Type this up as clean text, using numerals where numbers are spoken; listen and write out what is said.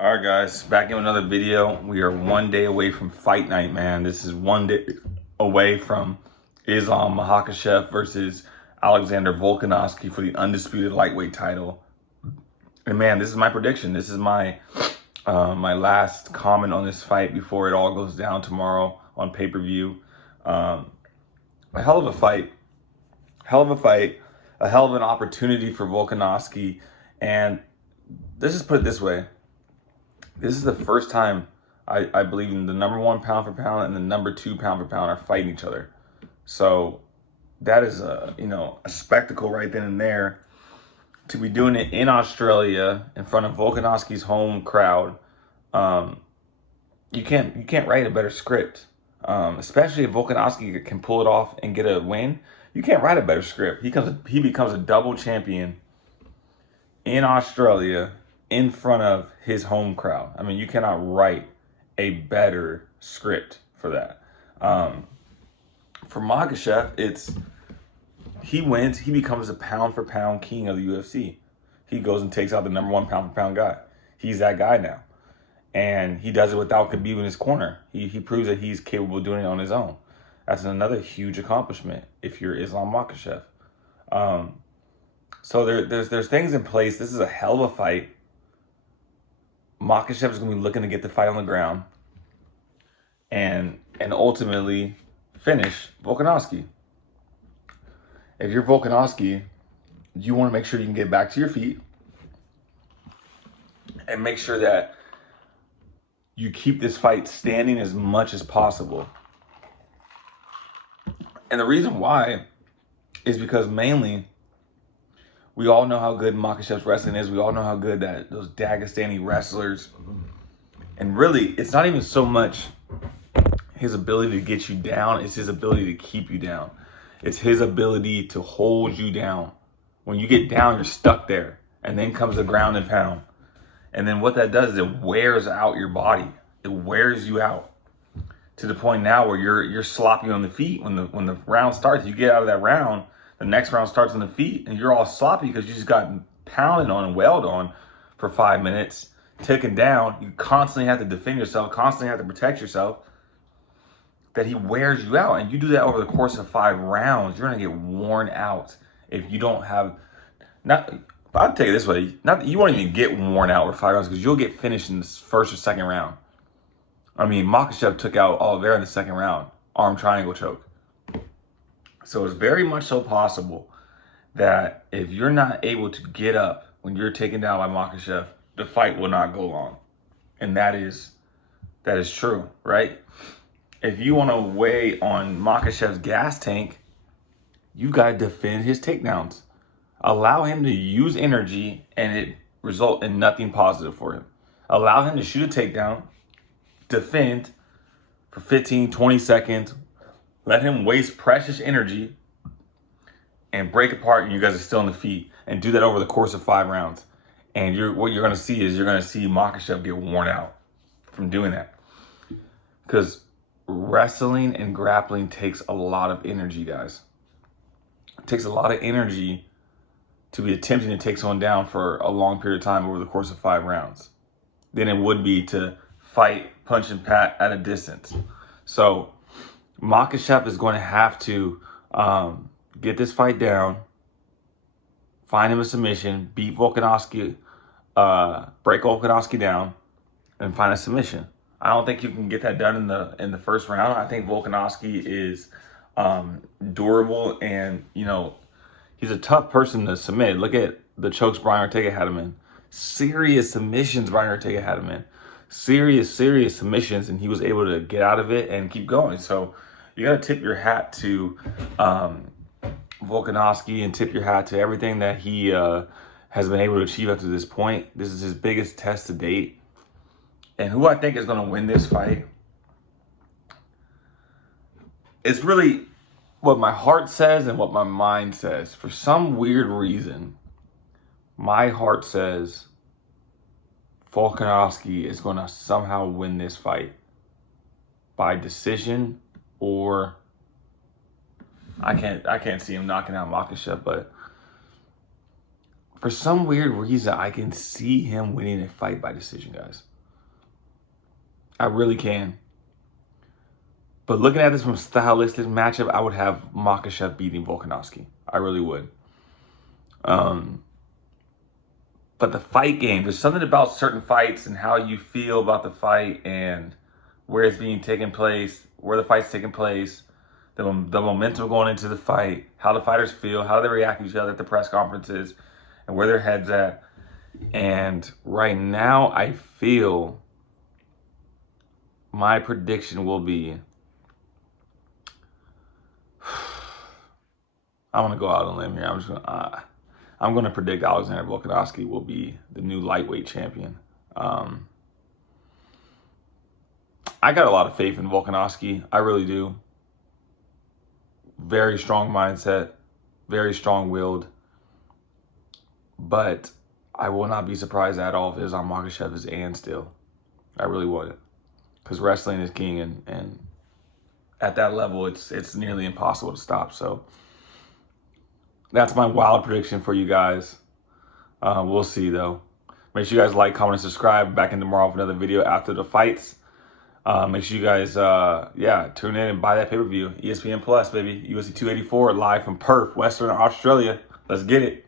All right, guys, back in another video. We are 1 day away from fight night, man. This is 1 day away from Islam Makhachev versus Alexander Volkanovski for the undisputed lightweight title. And man, this is my prediction. This is my my last comment on this fight before it all goes down tomorrow on pay-per-view. A hell of a fight, a hell of an opportunity for Volkanovski. And let's just put it this way. This is the first time I believe in the #1 pound for pound and the #2 pound for pound are fighting each other. So that is a spectacle right then and there. To be doing it in Australia in front of Volkanovski's home crowd, you can't write a better script. Especially if Volkanovski can pull it off and get a win, you can't write a better script. He becomes a double champion in Australia in front of his home crowd. I mean, you cannot write a better script for that. For Makhachev, he wins, he becomes a pound for pound king of the UFC. He goes and takes out the #1 pound for pound guy. He's that guy now. And he does it without Khabib in his corner. He proves that he's capable of doing it on his own. That's another huge accomplishment if you're Islam Makhachev. So there's things in place. This is a hell of a fight. Makhachev is going to be looking to get the fight on the ground and ultimately finish Volkanovski. If you're Volkanovski, you want to make sure you can get back to your feet and make sure that you keep this fight standing as much as possible. And the reason why is because mainly we all know how good Makhachev's wrestling is. We all know how good that those Dagestani wrestlers. And really, it's not even so much his ability to get you down. It's his ability to keep you down. It's his ability to hold you down. When you get down, you're stuck there. And then comes the ground and pound. And then what that does is it wears out your body. It wears you out to the point now where you're sloppy on the feet. When the round starts, you get out of that round, the next round starts on the feet, and you're all sloppy because you just got pounded on and wailed on for 5 minutes, taken down. You constantly have to defend yourself, constantly have to protect yourself. That he wears you out, and you do that over the course of 5 rounds, you're gonna get worn out if you don't have. I'll tell you this way: you won't even get worn out over 5 rounds because you'll get finished in the first or second round. I mean, Makhachev took out Oliveira in the second round, arm triangle choke. So it's very much so possible that if you're not able to get up when you're taken down by Makhachev, the fight will not go long. And that is true, right? If you want to weigh on Makhachev's gas tank, you got to defend his takedowns. Allow him to use energy and it result in nothing positive for him. Allow him to shoot a takedown, defend for 15, 20 seconds, let him waste precious energy and break apart, and you guys are still on the feet, and do that over the course of 5 rounds. And what you're going to see is you're going to see Makhachev get worn out from doing that. Because wrestling and grappling takes a lot of energy, guys. It takes a lot of energy to be attempting to take someone down for a long period of time over the course of 5 rounds than it would be to fight, punch, and pat at a distance. So Makhachev is going to have to get this fight down, find him a submission, beat Volkanovski, break Volkanovski down, and find a submission. I don't think you can get that done in the first round. I think Volkanovski is durable, and he's a tough person to submit. Look at the chokes Brian Ortega had him in. Serious submissions Brian Ortega had him in. Serious submissions, and he was able to get out of it and keep going. So you got to tip your hat to Volkanovski and tip your hat to everything that he has been able to achieve up to this point. This is his biggest test to date. And who I think is going to win this fight, it's really what my heart says and what my mind says. For some weird reason, my heart says Volkanovski is going to somehow win this fight by decision, or I can't see him knocking out Makhachev, but for some weird reason, I can see him winning a fight by decision, guys. I really can. But looking at this from a stylistic matchup, I would have Makhachev beating Volkanovski. I really would. But the fight game, there's something about certain fights and how you feel about the fight and where it's being taken place, where the fight's taking place, the momentum going into the fight, how the fighters feel, how they react to each other at the press conferences, and where their head's at. And right now, I feel my prediction will be, I'm going to go out on a limb here. I'm going to predict Alexander Volkanovski will be the new lightweight champion. I got a lot of faith in Volkanovski. I really do. Very strong mindset, very strong-willed. But I will not be surprised at all if Islam Makhachev is and still. I really wouldn't. Because wrestling is king, and at that level, it's nearly impossible to stop. So that's my wild prediction for you guys. We'll see, though. Make sure you guys like, comment, and subscribe. Back in tomorrow for another video after the fights. Make sure you guys, tune in and buy that pay-per-view. ESPN Plus, baby. UFC 284 live from Perth, Western Australia. Let's get it.